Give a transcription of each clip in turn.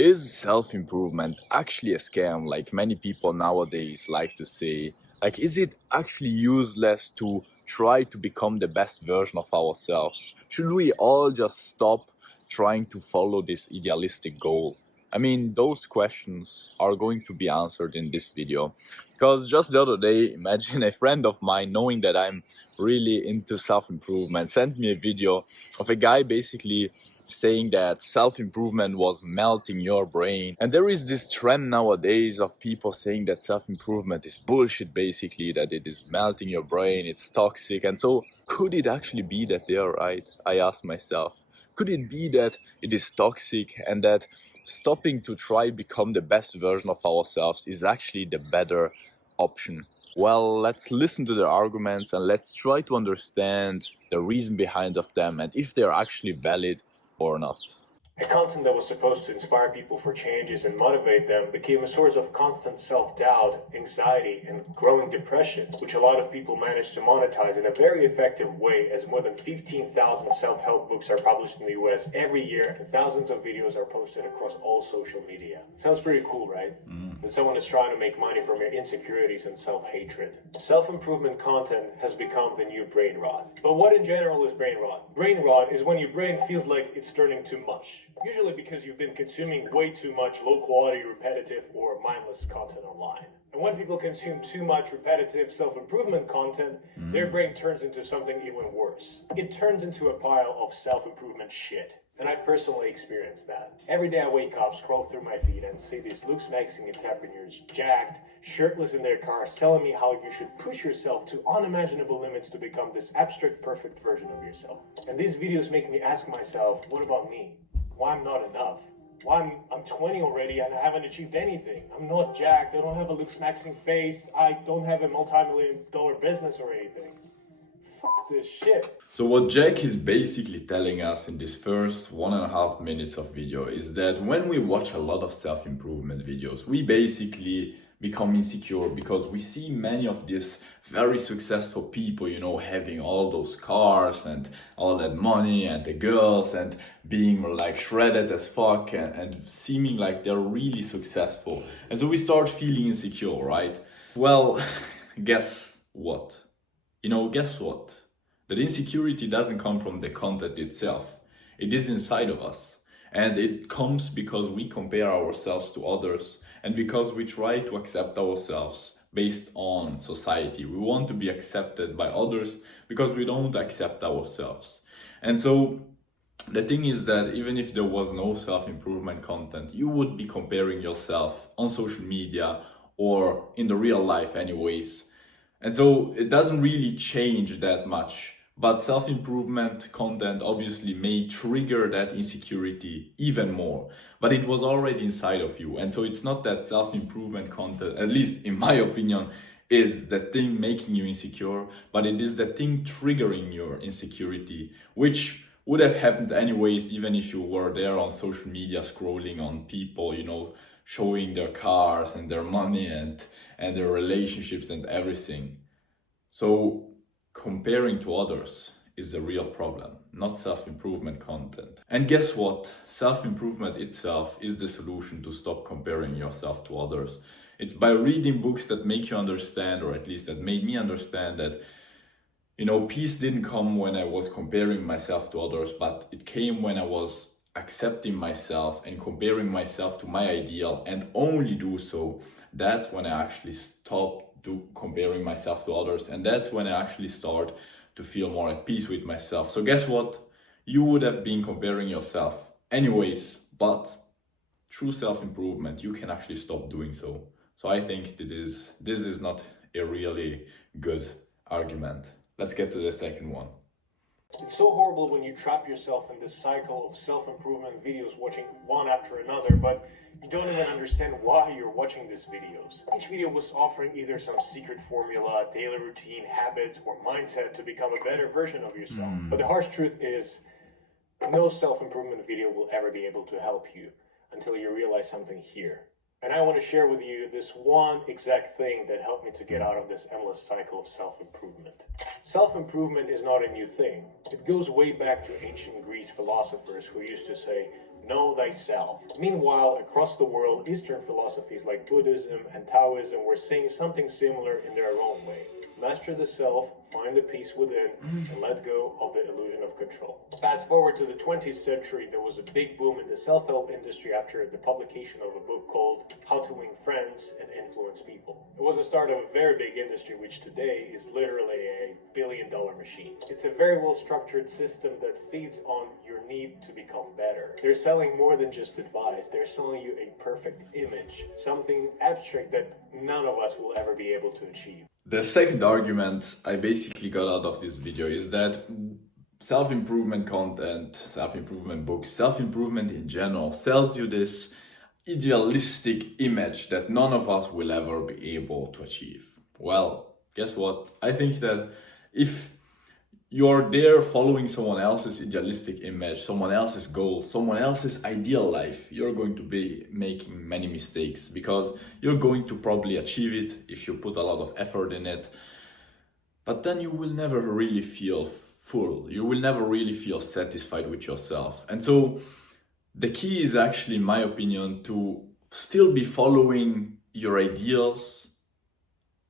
Is self-improvement actually a scam like many people nowadays like to say? Like, is it actually useless to try to become the best version of ourselves? Should we all just stop trying to follow this idealistic goal? I mean, those questions are going to be answered in this video. Because just the other day, imagine a friend of mine, knowing that I'm really into self-improvement, sent me a video of a guy basically saying that self-improvement was melting your brain. And there is this trend nowadays of people saying that self-improvement is bullshit, basically, that it is melting your brain, it's toxic. And so could it actually be that they are right? I asked myself. Could it be that it is toxic and that stopping to try become the best version of ourselves is actually the better option? Well, let's listen to their arguments and let's try to understand the reason behind of them and if they're actually valid or not. A content that was supposed to inspire people for changes and motivate them became a source of constant self-doubt, anxiety, and growing depression, which a lot of people managed to monetize in a very effective way, as more than 15,000 self-help books are published in the US every year and thousands of videos are posted across all social media. Sounds pretty cool, right? That someone is trying to make money from your insecurities and self-hatred. Self-improvement content has become the new brain rot. But what in general is brain rot? Brain rot is when your brain feels like it's turning too much. Usually because you've been consuming way too much low-quality, repetitive, or mindless content online. And when people consume too much repetitive self-improvement content, their brain turns into something even worse. It turns into a pile of self-improvement shit. And I've personally experienced that. Every day I wake up, scroll through my feed, and see these Luke Maxing entrepreneurs, jacked, shirtless in their cars, telling me how you should push yourself to unimaginable limits to become this abstract, perfect version of yourself. And these videos make me ask myself, what about me? Why I'm not enough? Why I'm 20 already and I haven't achieved anything? I'm not jacked, I don't have a Luke Maxing face, I don't have a multi-million-dollar business or anything. Fuck this shit. So what Jack is basically telling us in this first 1.5 minutes of video is that when we watch a lot of self-improvement videos, we basically become insecure because we see many of these very successful people, you know, having all those cars and all that money and the girls and being like shredded as fuck and seeming like they're really successful. And so we start feeling insecure, right? Well, guess what? Guess what? That insecurity doesn't come from the content itself. It is inside of us. And it comes because we compare ourselves to others and because we try to accept ourselves based on society. We want to be accepted by others because we don't accept ourselves. And so the thing is that even if there was no self-improvement content, you would be comparing yourself on social media or in the real life anyways. And so it doesn't really change that much. But self-improvement content obviously may trigger that insecurity even more. But it was already inside of you. And so it's not that self-improvement content, at least in my opinion, is the thing making you insecure, but it is the thing triggering your insecurity, which would have happened anyways, even if you were there on social media scrolling on people, showing their cars and their money and their relationships and everything. So comparing to others is the real problem, not self-improvement content. And guess what? Self-improvement itself is the solution to stop comparing yourself to others. It's by reading books that make you understand, or at least that made me understand that, peace didn't come when I was comparing myself to others, but it came when I was accepting myself and comparing myself to my ideal and only do so. That's when I actually stopped comparing myself to others, and that's when I actually start to feel more at peace with myself. So guess what? You would have been comparing yourself anyways, but through self-improvement you can actually stop doing so. So I think this is not a really good argument. Let's get to the second one. It's so horrible when you trap yourself in this cycle of self-improvement videos, watching one after another, but you don't even understand why you're watching these videos. Each video was offering either some secret formula, daily routine, habits, or mindset to become a better version of yourself. But the harsh truth is, no self-improvement video will ever be able to help you until you realize something here. And I want to share with you this one exact thing that helped me to get out of this endless cycle of self-improvement. Self-improvement is not a new thing. It goes way back to ancient Greece philosophers who used to say, know thyself. Meanwhile, across the world, Eastern philosophies like Buddhism and Taoism were saying something similar in their own way. Master the self, find the peace within, and let go of the illusion of control. Fast forward to the 20th century, there was a big boom in the self-help industry after the publication of a book called How to Win Friends and Influence People. It was the start of a very big industry, which today is literally a billion-dollar machine. It's a very well-structured system that feeds on your need to become better. They're selling more than just advice. They're selling you a perfect image, something abstract that none of us will ever be able to achieve. The second argument I basically got out of this video is that self-improvement content, self-improvement books, self-improvement in general sells you this idealistic image that none of us will ever be able to achieve. Well, guess what? I think that if you're there following someone else's idealistic image, someone else's goals, someone else's ideal life, you're going to be making many mistakes because you're going to probably achieve it if you put a lot of effort in it. But then you will never really feel full. You will never really feel satisfied with yourself. And so the key is actually, in my opinion, to still be following your ideals,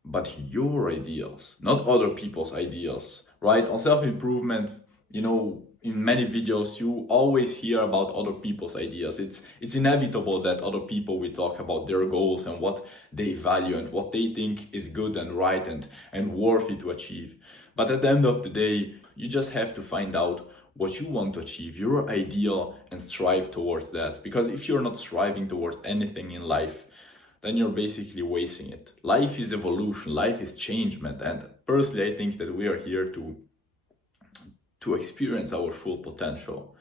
but your ideals, not other people's ideals. Right? On self-improvement, you know, in many videos, you always hear about other people's ideas. It's inevitable that other people will talk about their goals and what they value and what they think is good and right and worthy to achieve. But at the end of the day, you just have to find out what you want to achieve, your ideal, and strive towards that. Because if you're not striving towards anything in life, then you're basically wasting it. Life is evolution, life is changement, and personally I think that we are here to experience our full potential,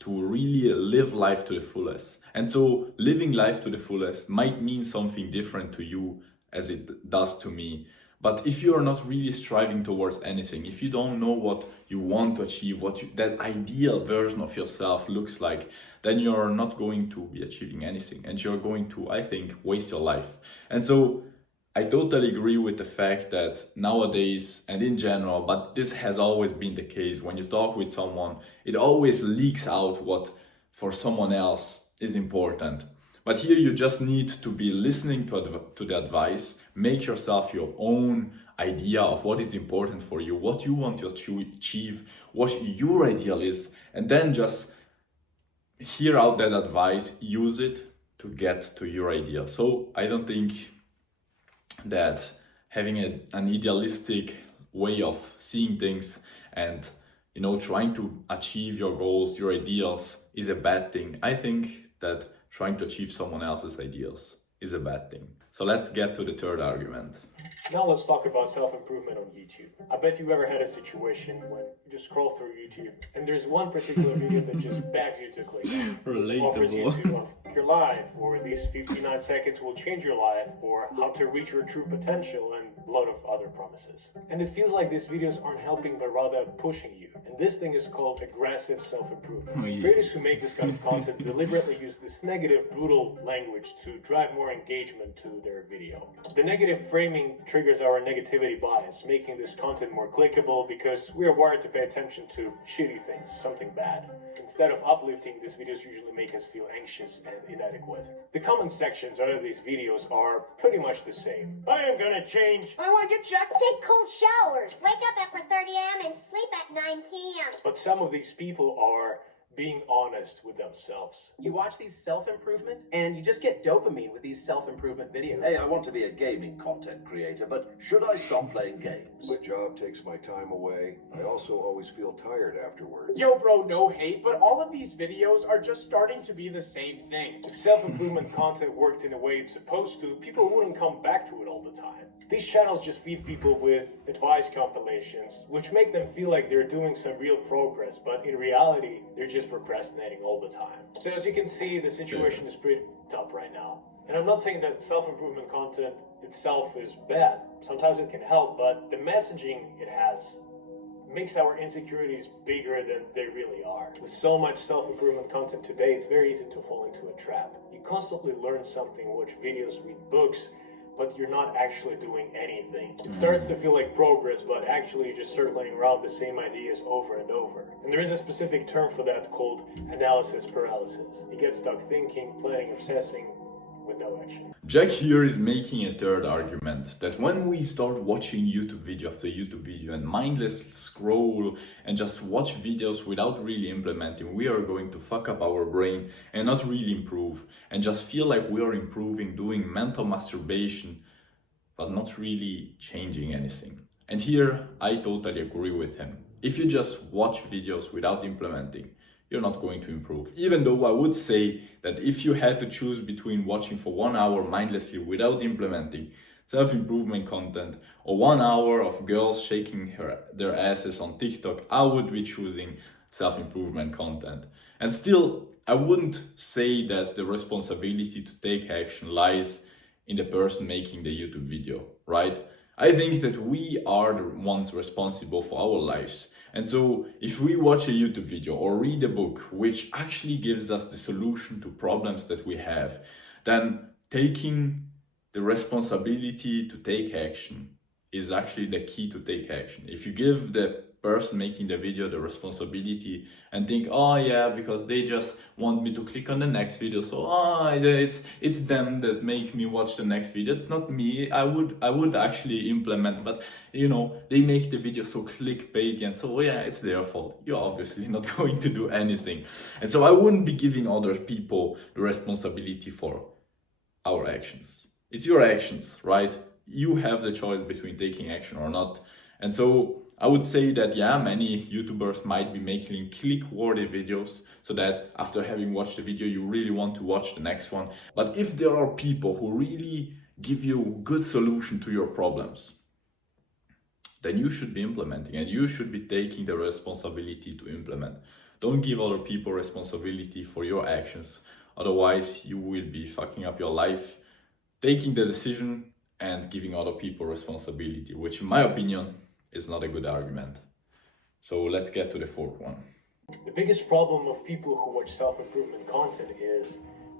to really live life to the fullest. And so living life to the fullest might mean something different to you as it does to me. But if you're not really striving towards anything, if you don't know what you want to achieve, that ideal version of yourself looks like, then you're not going to be achieving anything and you're going to, I think, waste your life. And so I totally agree with the fact that nowadays and in general, but this has always been the case, when you talk with someone, it always leaks out what for someone else is important. But here you just need to be listening to the advice, make yourself your own idea of what is important for you, what you want to achieve, what your ideal is, and then just hear out that advice, use it to get to your idea. So I don't think that having an idealistic way of seeing things and, you know, trying to achieve your goals, your ideals is a bad thing. I think that trying to achieve someone else's ideals is a bad thing. So let's get to the third argument. Now let's talk about self-improvement on YouTube. I bet you've ever had a situation when you just scroll through YouTube and there's one particular video that just begs you to click. Offers you to unlock your life, or these 59 seconds will change your life, or how to reach your true potential, and a lot of other promises. And it feels like these videos aren't helping but rather pushing you. And this thing is called aggressive self-improvement. Creators who make this kind of content deliberately use this negative, brutal language to drive more engagement to their video. The negative framing triggers our negativity bias, making this content more clickable because we are wired to pay attention to shitty things, something bad. Instead of uplifting, these videos usually make us feel anxious and inadequate. The comment sections under these videos are pretty much the same. I am gonna change. I want to get checked. Take cold showers. Wake up after 30 a.m. and sleep at 9 p.m. But some of these people are being honest with themselves. You watch these self-improvement, and you just get dopamine with these self-improvement videos. Hey, I want to be a gaming content creator, but should I stop playing games? The job takes my time away. I also always feel tired afterwards. Yo, bro, no hate, but all of these videos are just starting to be the same thing. If self-improvement content worked in the way it's supposed to, people wouldn't come back to it all the time. These channels just feed people with advice compilations, which make them feel like they're doing some real progress, but in reality, they're just procrastinating all the time. So as you can see, the situation is pretty tough right now. And I'm not saying that self-improvement content itself is bad. Sometimes it can help, but the messaging it has makes our insecurities bigger than they really are. With so much self-improvement content today, it's very easy to fall into a trap. You constantly learn something, watch videos, read books, but you're not actually doing anything. It starts to feel like progress, but actually you're just circling around the same ideas over and over. And there is a specific term for that called analysis paralysis. You get stuck thinking, planning, obsessing, with no action. Jack here is making a third argument that when we start watching YouTube video after YouTube video and mindless scroll and just watch videos without really implementing, we are going to fuck up our brain and not really improve and just feel like we are improving, doing mental masturbation, but not really changing anything. And here I totally agree with him. If you just watch videos without implementing, you're not going to improve. Even though I would say that if you had to choose between watching for 1 hour mindlessly without implementing self-improvement content or 1 hour of girls shaking their asses on TikTok, I would be choosing self-improvement content. And still, I wouldn't say that the responsibility to take action lies in the person making the YouTube video, right? I think that we are the ones responsible for our lives. And so if we watch a YouTube video or read a book which actually gives us the solution to problems that we have, then taking the responsibility to take action is actually the key to take action. If you give the person making the video the responsibility and think, oh yeah, because they just want me to click on the next video, so it's them that make me watch the next video, it's not me, I would actually implement, but you know, they make the video so clickbaity and so yeah, it's their fault. You're obviously not going to do anything. And so I wouldn't be giving other people the responsibility for our actions. It's your actions, right? You have the choice between taking action or not. And so I would say that, yeah, many YouTubers might be making click-worthy videos so that after having watched the video, you really want to watch the next one. But if there are people who really give you good solution to your problems, then you should be implementing and you should be taking the responsibility to implement. Don't give other people responsibility for your actions. Otherwise, you will be fucking up your life, taking the decision and giving other people responsibility, which in my opinion is not a good argument. So let's get to the fourth one. The biggest problem of people who watch self-improvement content is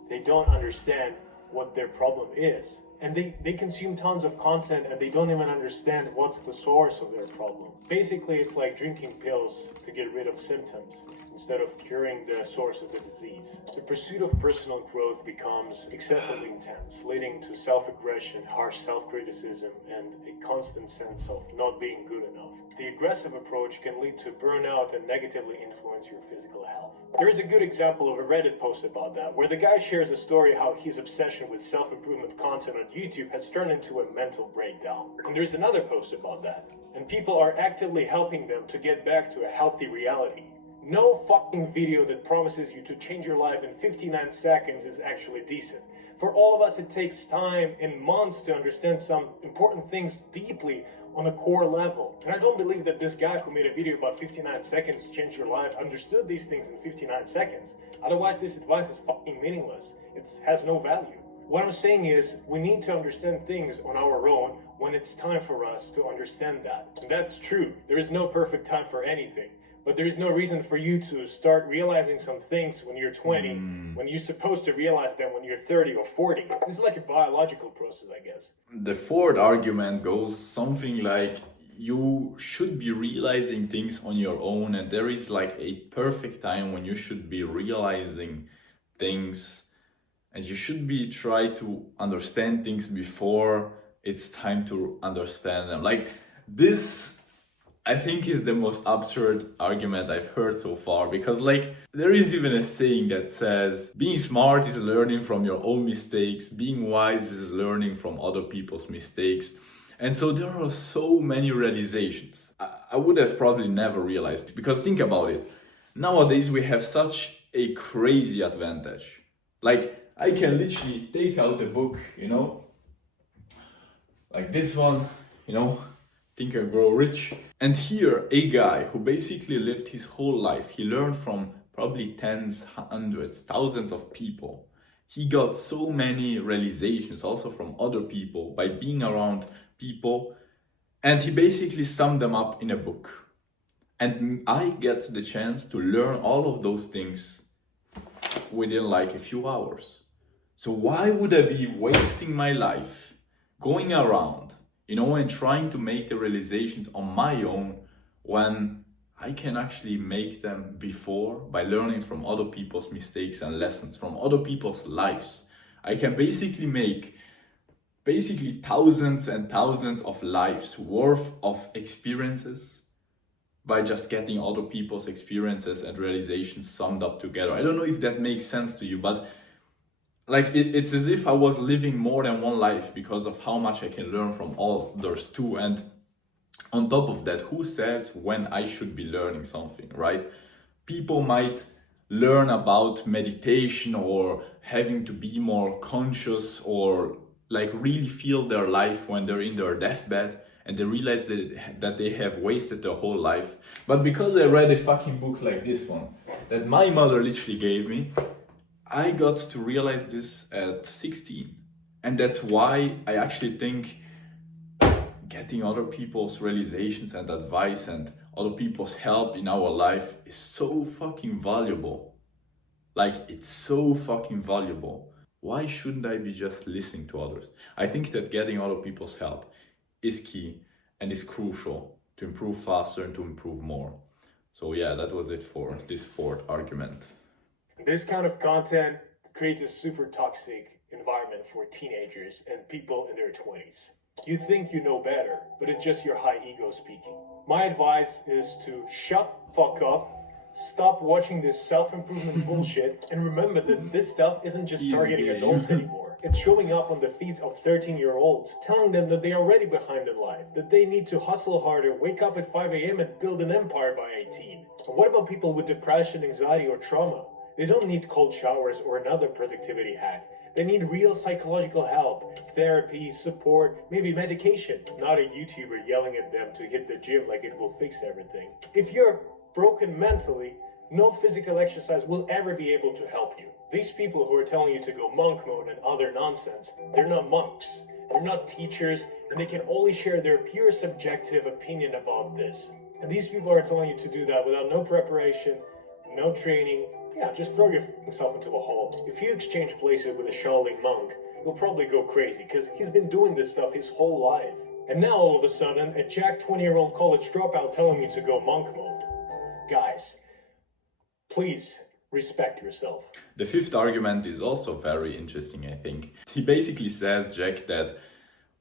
they don't understand what their problem is. And they consume tons of content and they don't even understand what's the source of their problem. Basically, it's like drinking pills to get rid of symptoms instead of curing the source of the disease. The pursuit of personal growth becomes excessively intense, leading to self-aggression, harsh self-criticism, and a constant sense of not being good enough. The aggressive approach can lead to burnout and negatively influence your physical health. There is a good example of a Reddit post about that, where the guy shares a story how his obsession with self-improvement content on YouTube has turned into a mental breakdown. And there's another post about that, and people are actively helping them to get back to a healthy reality. No fucking video that promises you to change your life in 59 seconds is actually decent. For all of us, it takes time and months to understand some important things deeply on a core level. And I don't believe that this guy who made a video about 59 seconds change your life understood these things in 59 seconds. Otherwise, this advice is fucking meaningless. It has no value. What I'm saying is, we need to understand things on our own when it's time for us to understand that. And that's true. There is no perfect time for anything. But there is no reason for you to start realizing some things when you're 20, when you're supposed to realize them when you're 30 or 40. This is like a biological process, I guess. The fourth argument goes something like, you should be realizing things on your own, and there is like a perfect time when you should be realizing things, and you should be try to understand things before it's time to understand them. Like this, I think, is the most absurd argument I've heard so far, because like there is even a saying that says being smart is learning from your own mistakes, being wise is learning from other people's mistakes. And so there are so many realizations I would have probably never realized, because think about it. Nowadays we have such a crazy advantage. Like I can literally take out a book, you know, like this one, you know, Think and Grow Rich. And here, a guy who basically lived his whole life, he learned from probably tens, hundreds, thousands of people. He got so many realizations also from other people by being around people, and he basically summed them up in a book. And I get the chance to learn all of those things within like a few hours. So why would I be wasting my life going around, you know, and trying to make the realizations on my own when I can actually make them before by learning from other people's mistakes and lessons, from other people's lives. I can basically make thousands and thousands of lives worth of experiences by just getting other people's experiences and realizations summed up together. I don't know if that makes sense to you, but like it's as if I was living more than one life because of how much I can learn from others too. And on top of that, who says when I should be learning something, right? People might learn about meditation or having to be more conscious or like really feel their life when they're in their deathbed and they realize that they have wasted their whole life. But because I read a fucking book like this one that my mother literally gave me, I got to realize this at 16. And that's why I actually think getting other people's realizations and advice and other people's help in our life is so fucking valuable. Like, it's so fucking valuable. Why shouldn't I be just listening to others? I think that getting other people's help is key and is crucial to improve faster and to improve more. So yeah, that was it for this fourth argument. This kind of content creates a super toxic environment for teenagers and people in their 20s. You think you know better, but it's just your high ego speaking. My advice is to shut the fuck up, stop watching this self-improvement bullshit, and remember that this stuff isn't just targeting adults anymore. It's showing up on the feet of 13-year-olds, telling them that they are already behind in life, that they need to hustle harder, wake up at 5 a.m. and build an empire by 18. And what about people with depression, anxiety, or trauma? They don't need cold showers or another productivity hack. They need real psychological help, therapy, support, maybe medication, not a YouTuber yelling at them to hit the gym like it will fix everything. If you're broken mentally, no physical exercise will ever be able to help you. These people who are telling you to go monk mode and other nonsense, they're not monks, they're not teachers, and they can only share their pure subjective opinion about this. And these people are telling you to do that without no preparation, no training. Yeah, just throw yourself into a hole. If you exchange places with a Shaolin monk, you'll probably go crazy because he's been doing this stuff his whole life. And now all of a sudden, a jacked 20-year-old college dropout telling you to go monk mode. Guys, please respect yourself. The fifth argument is also very interesting, I think. He basically says, Jack, that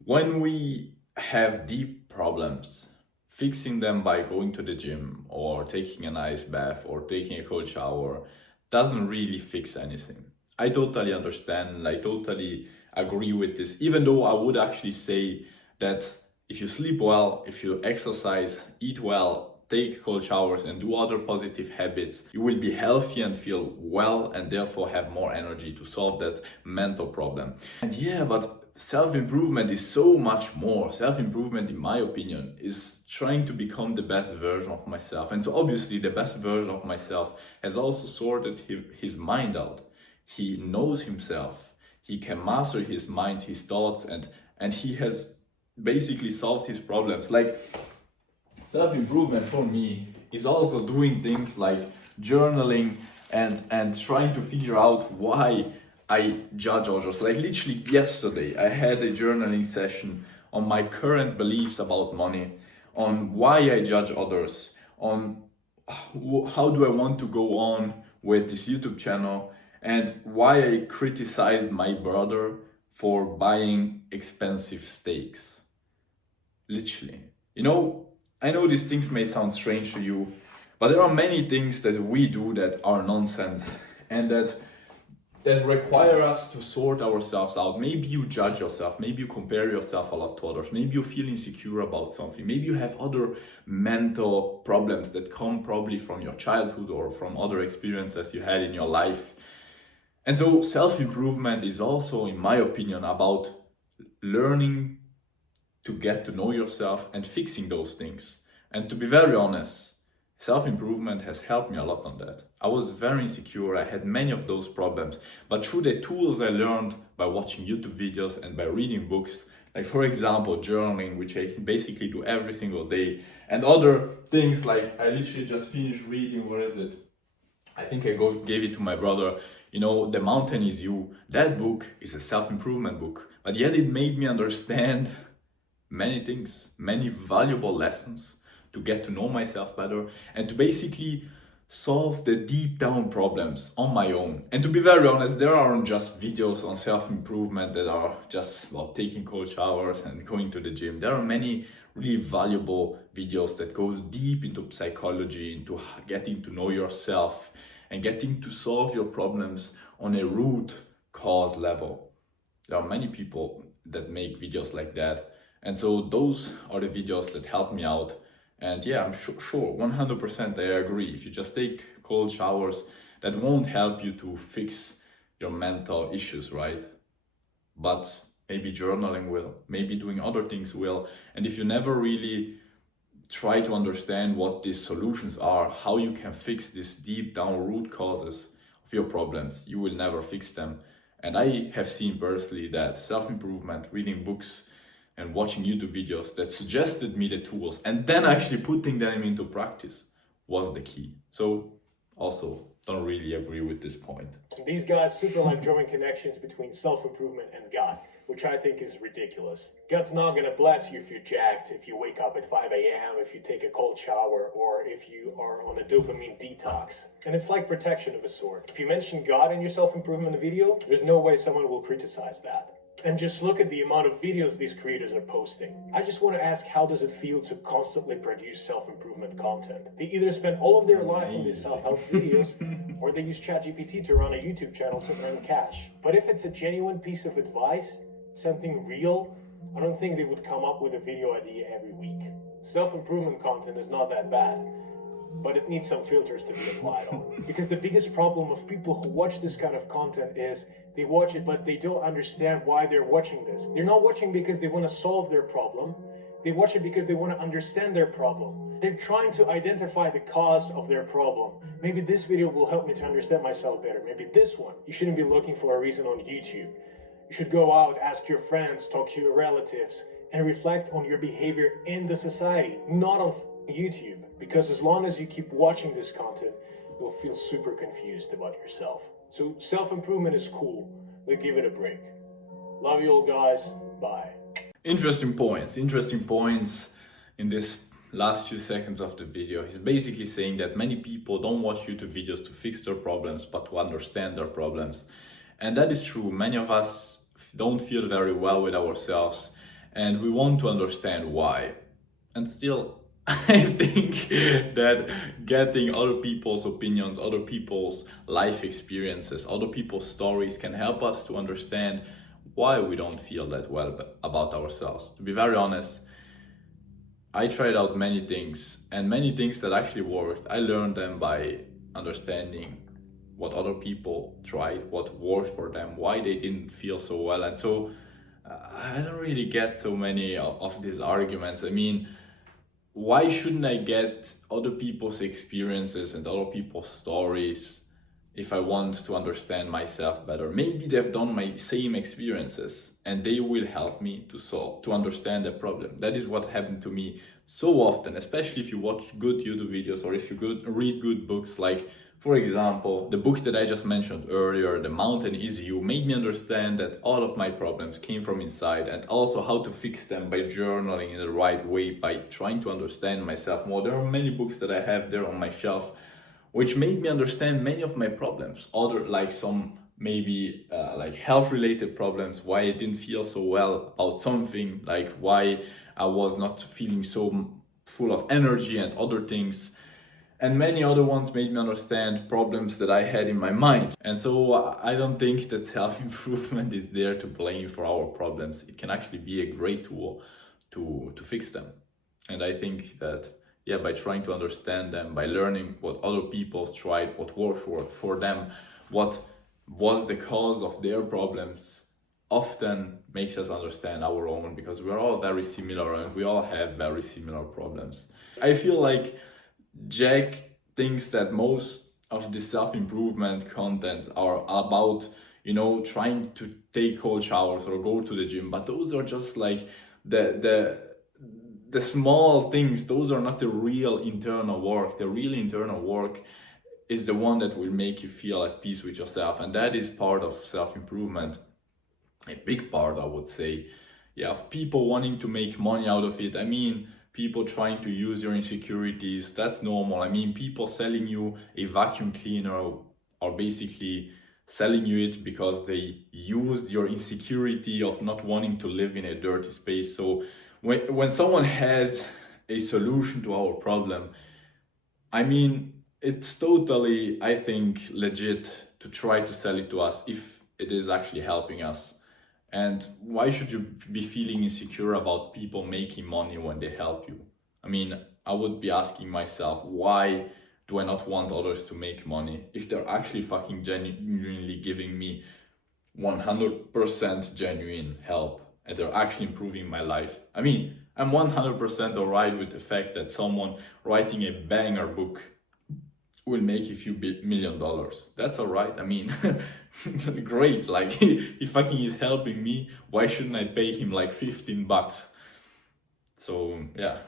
when we have deep problems, fixing them by going to the gym or taking an ice bath or taking a cold shower doesn't really fix anything. I totally understand, I totally agree with this, even though I would actually say that if you sleep well, if you exercise, eat well, take cold showers and do other positive habits, you will be healthy and feel well and therefore have more energy to solve that mental problem. And yeah, but self-improvement is so much more. Self-improvement, in my opinion, is trying to become the best version of myself. And so obviously the best version of myself has also sorted his mind out. He knows himself. He can master his mind, his thoughts, and he has basically solved his problems. Like, self-improvement for me is also doing things like journaling and trying to figure out why I judge others. Like literally yesterday, I had a journaling session on my current beliefs about money, on why I judge others, on how do I want to go on with this YouTube channel, and why I criticized my brother for buying expensive steaks. Literally. You know, I know these things may sound strange to you, but there are many things that we do that are nonsense and that require us to sort ourselves out. Maybe you judge yourself, maybe you compare yourself a lot to others, maybe you feel insecure about something, maybe you have other mental problems that come probably from your childhood or from other experiences you had in your life. And so self-improvement is also, in my opinion, about learning to get to know yourself and fixing those things. And to be very honest, self-improvement has helped me a lot on that. I was very insecure, I had many of those problems, but through the tools I learned by watching YouTube videos and by reading books, like for example, journaling, which I basically do every single day, and other things like I literally just finished reading, where is it? I think I gave it to my brother, You know, The Mountain Is You. That book is a self-improvement book, but yet it made me understand many things, many valuable lessons to get to know myself better and to basically solve the deep down problems on my own. And to be very honest, there aren't just videos on self-improvement that are just about taking cold showers and going to the gym. There are many really valuable videos that goes deep into psychology, into getting to know yourself and getting to solve your problems on a root cause level. There are many people that make videos like that. And so those are the videos that help me out. And yeah, I'm sure 100% I agree. If you just take cold showers, that won't help you to fix your mental issues, right? But maybe journaling will, maybe doing other things will. And if you never really try to understand what these solutions are, how you can fix these deep down root causes of your problems, you will never fix them. And I have seen personally that self-improvement, reading books, and watching YouTube videos that suggested me the tools and then actually putting them into practice was the key. So also don't really agree with this point. These guys super like drawing connections between self-improvement and God, which I think is ridiculous. God's not gonna bless you if you're jacked, if you wake up at 5 a.m., if you take a cold shower, or if you are on a dopamine detox. And it's like protection of a sort. If you mention God in your self-improvement video, there's no way someone will criticize that. And just look at the amount of videos these creators are posting. I just want to ask, how does it feel to constantly produce self-improvement content? They either spend all of their life on these self-help videos, or they use ChatGPT to run a YouTube channel to earn cash. But if it's a genuine piece of advice, something real, I don't think they would come up with a video idea every week. Self-improvement content is not that bad, but it needs some filters to be applied on. Because the biggest problem of people who watch this kind of content is they watch it, but they don't understand why they're watching this. They're not watching because they want to solve their problem. They watch it because they want to understand their problem. They're trying to identify the cause of their problem. Maybe this video will help me to understand myself better. Maybe this one. You shouldn't be looking for a reason on YouTube. You should go out, ask your friends, talk to your relatives, and reflect on your behavior in the society, not on YouTube. Because as long as you keep watching this content, you'll feel super confused about yourself. So self-improvement is cool, but give it a break. Love you all, guys. Bye. Interesting points in this last few seconds of the video. He's basically saying that many people don't watch YouTube videos to fix their problems, but to understand their problems. And that is true. Many of us don't feel very well with ourselves and we want to understand why. And still, I think that getting other people's opinions, other people's life experiences, other people's stories can help us to understand why we don't feel that well about ourselves. To be very honest, I tried out many things, and many things that actually worked, I learned them by understanding what other people tried, what worked for them, why they didn't feel so well. And so I don't really get so many of these arguments. I mean, why shouldn't I get other people's experiences and other people's stories if I want to understand myself better? Maybe they've done my same experiences and they will help me to understand the problem. That is what happened to me so often, especially if you watch good YouTube videos or if you read good books. Like, for example, the book that I just mentioned earlier, The Mountain Is You, made me understand that all of my problems came from inside, and also how to fix them by journaling in the right way, by trying to understand myself more. There are many books that I have there on my shelf which made me understand many of my problems. Other, like some maybe like health related problems, why I didn't feel so well about something, like why I was not feeling so full of energy and other things. And many other ones made me understand problems that I had in my mind. And so I don't think that self-improvement is there to blame for our problems. It can actually be a great tool to fix them. And I think that, yeah, by trying to understand them, by learning what other people tried, what worked for them, what was the cause of their problems, often makes us understand our own, because we're all very similar and we all have very similar problems. I feel like Jack thinks that most of the self-improvement content are about, you know, trying to take cold showers or go to the gym, but those are just like the small things. Those are not the real internal work. The real internal work is the one that will make you feel at peace with yourself. And that is part of self-improvement, a big part, I would say. Yeah, of people wanting to make money out of it. I mean, people trying to use your insecurities, that's normal. I mean, people selling you a vacuum cleaner are basically selling you it because they used your insecurity of not wanting to live in a dirty space. So when someone has a solution to our problem, I mean, it's totally, I think, legit to try to sell it to us if it is actually helping us. And why should you be feeling insecure about people making money when they help you? I mean, I would be asking myself, why do I not want others to make money if they're actually fucking genuinely giving me 100% genuine help and they're actually improving my life? I mean, I'm 100% alright with the fact that someone writing a banger book will make a few $1 million. That's alright. I mean, great. Like, he fucking is helping me. Why shouldn't I pay him like $15? So yeah,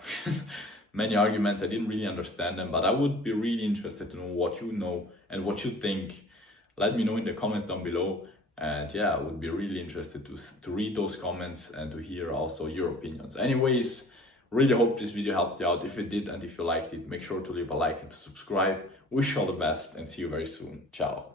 many arguments. I didn't really understand them, but I would be really interested to know what you know and what you think. Let me know in the comments down below. And yeah, I would be really interested to read those comments and to hear also your opinions. Anyways, really hope this video helped you out. If it did and if you liked it, make sure to leave a like and to subscribe. Wish you all the best and see you very soon. Ciao.